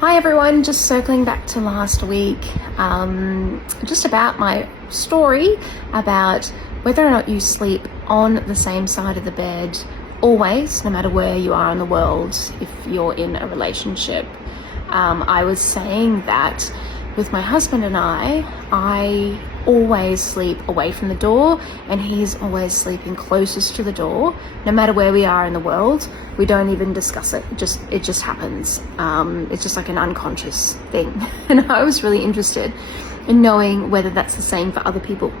Hi everyone, just circling back to last week, just about my story about whether or not you sleep on the same side of the bed always, no matter where you are in the world, if you're in a relationship. I was saying that with my husband and I always sleep away from the door, and he's always sleeping closest to the door, no matter where we are in the world. We don't even discuss it. It just happens. It's just like an unconscious thing. And I was really interested in knowing whether that's the same for other people.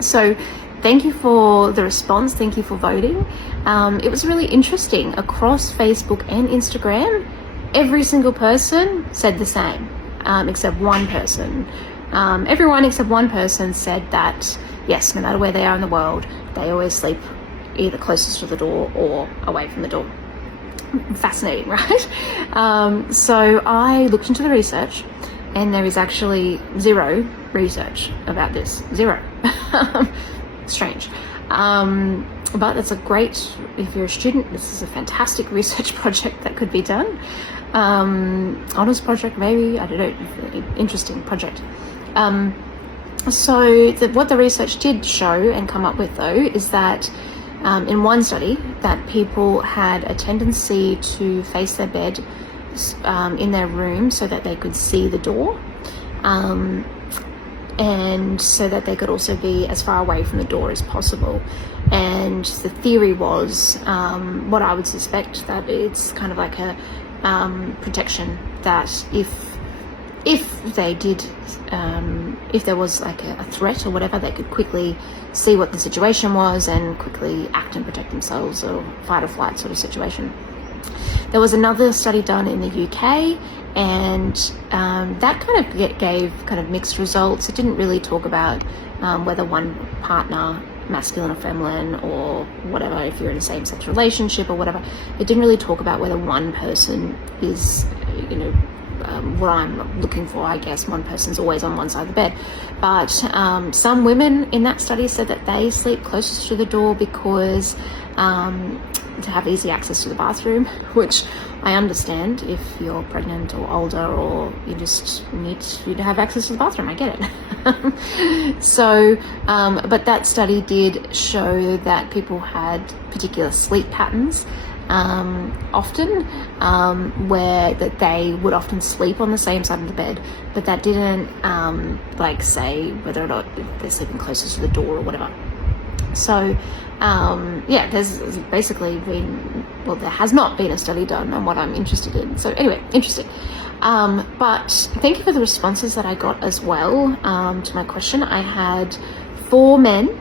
So thank you for the response. Thank you for voting. It was really interesting. Across Facebook and Instagram, every single person said the same, except one person. Everyone except one person said that, yes, no matter where they are in the world, they always sleep either closest to the door or away from the door. Fascinating, right? So I looked into the research, and there is actually zero research about this. Zero. Strange. But it's a great, if you're a student, this is a fantastic research project that could be done. Honors project, maybe, I don't know, interesting project. What the research did show and come up with, though, is that in one study, that people had a tendency to face their bed in their room so that they could see the door, and so that they could also be as far away from the door as possible. And the theory was, what I would suspect, that it's kind of like a protection, that if they did, if there was like a threat or whatever, they could quickly see what the situation was and quickly act and protect themselves, or fight or flight sort of situation. There was another study done in the UK, and that kind of gave kind of mixed results. It didn't really talk about whether one partner, masculine or feminine or whatever, if you're in a same-sex relationship or whatever, it didn't really talk about whether one person is, what I'm looking for, I guess. One person's always on one side of the bed. But some women in that study said that they sleep closest to the door because to have easy access to the bathroom, which I understand if you're pregnant or older, or you just need to have access to the bathroom. I get it. So, but that study did show that people had particular sleep patterns, often, where that they would often sleep on the same side of the bed, but that didn't say whether or not they're sleeping closest to the door or whatever. So there's basically there has not been a study done on what I'm interested in. So anyway, interesting. But thank you for the responses that I got as well to my question. I had 4 men.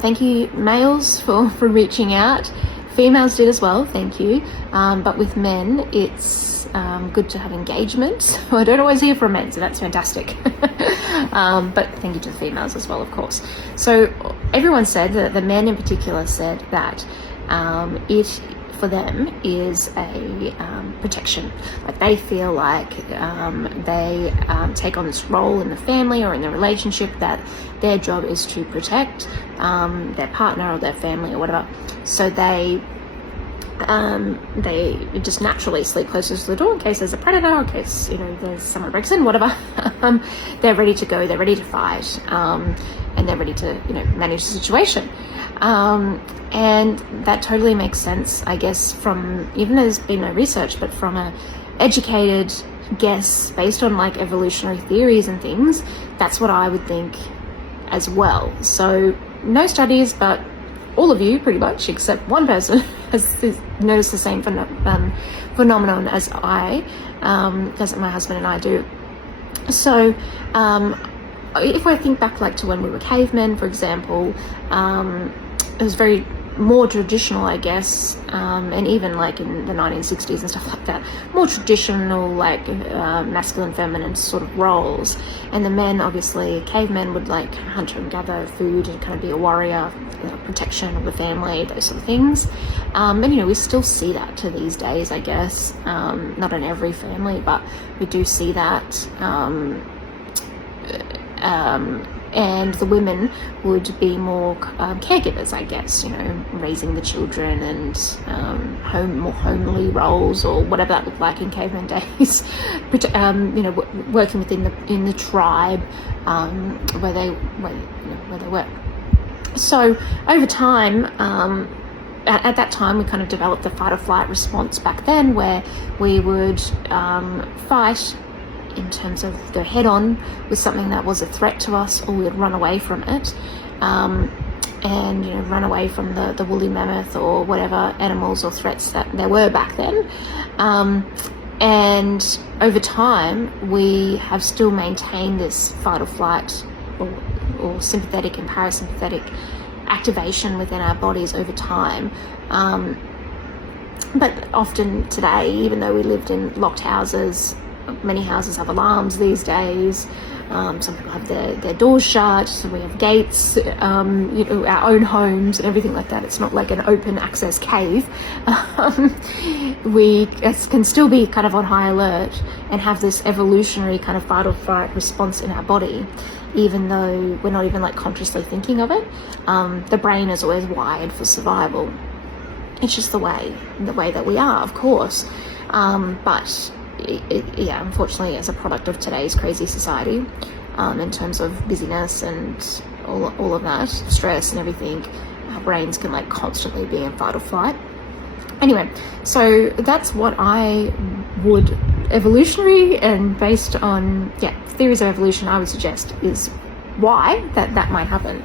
Thank you, males, for reaching out. Females did as well, thank you. But with men, it's good to have engagement. So I don't always hear from men, so that's fantastic. But thank you to the females as well, of course. So everyone said, that the men in particular said that it, for them, is a protection. Like they feel like they take on this role in the family or in the relationship, that their job is to protect their partner or their family or whatever. So they just naturally sleep closest to the door in case there's a predator, in case there's someone breaks in, whatever. They're ready to go, they're ready to fight, and they're ready to manage the situation. And that totally makes sense, I guess, from, even though there's been no research, but from a educated guess based on like evolutionary theories and things, that's what I would think as well. So no studies, but all of you pretty much, except one person, has noticed the same phenomenon as as my husband and I do. So if I think back to when we were cavemen, for example, it was very more traditional, I guess, and even in the 1960s and stuff like that, more traditional masculine, feminine sort of roles. And the men, obviously, cavemen would hunt and gather food and kind of be a warrior, protection of the family, those sort of things. And we still see that to these days, I guess, not in every family, but we do see that and the women would be more caregivers, I guess, raising the children and more homely roles, or whatever that looked like in caveman days. Working within the tribe where they were. So over time, at that time, we kind of developed the fight or flight response back then, where we would fight in terms of go head on with something that was a threat to us, or we would run away from it, and run away from the woolly mammoth or whatever animals or threats that there were back then. And over time, we have still maintained this fight or flight or sympathetic and parasympathetic activation within our bodies over time. But often today, even though we lived in locked houses, many houses have alarms these days. Some people have their doors shut. So we have gates, our own homes and everything like that. It's not like an open access cave. We can still be kind of on high alert and have this evolutionary kind of fight or flight response in our body, even though we're not even like consciously thinking of it. The brain is always wired for survival. It's just the way that we are, of course. But unfortunately, as a product of today's crazy society, in terms of busyness and all of that, stress and everything, our brains can like constantly be in fight or flight. Anyway, so that's what I would evolutionary and based on theories of evolution, I would suggest is why that might happen.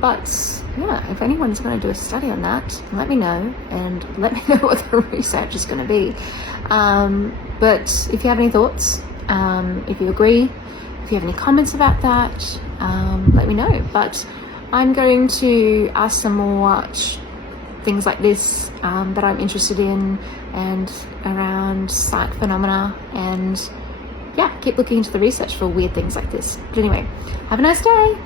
But if anyone's going to do a study on that, let me know, and let me know what the research is going to be. But if you have any thoughts, if you agree, if you have any comments about that, let me know. But I'm going to ask some more things like this that I'm interested in, and around psych phenomena, and keep looking into the research for weird things like this. But anyway, have a nice day.